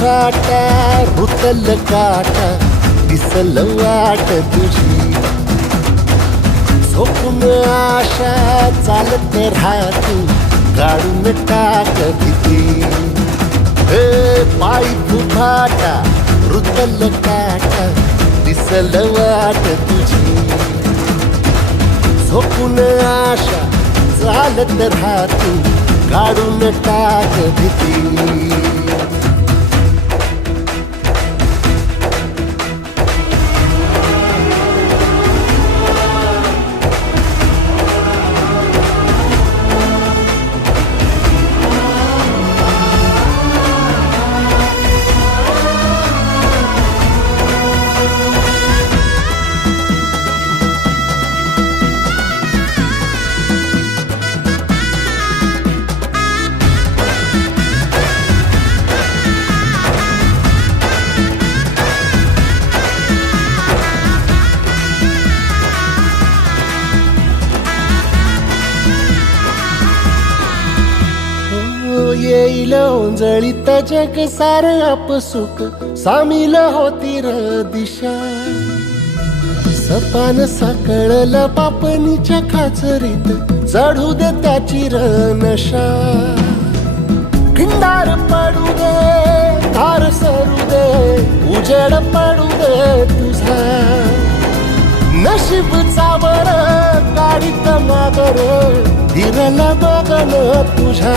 पाय भुतल रुतल काटा दिसल वाट तुझी. झोपून आशा चालत राहतू काढून टाक किती. हे पाय फाटा रुतल काटा दिसल वाट तुझी. झोपून आशा चालत राहतू काढून टाक भीती येईल ओंजळीत जग सार आपसुक सामील होती र दिशा. सपान सकळलं पापणीच्या खाचरीत चढू दे त्याची र नशा खिंडार पडू दे धार सरू दे उजेड पडू दे तुझा. नशीब चावर गाडीत मागर हिरला बघन तुझ्या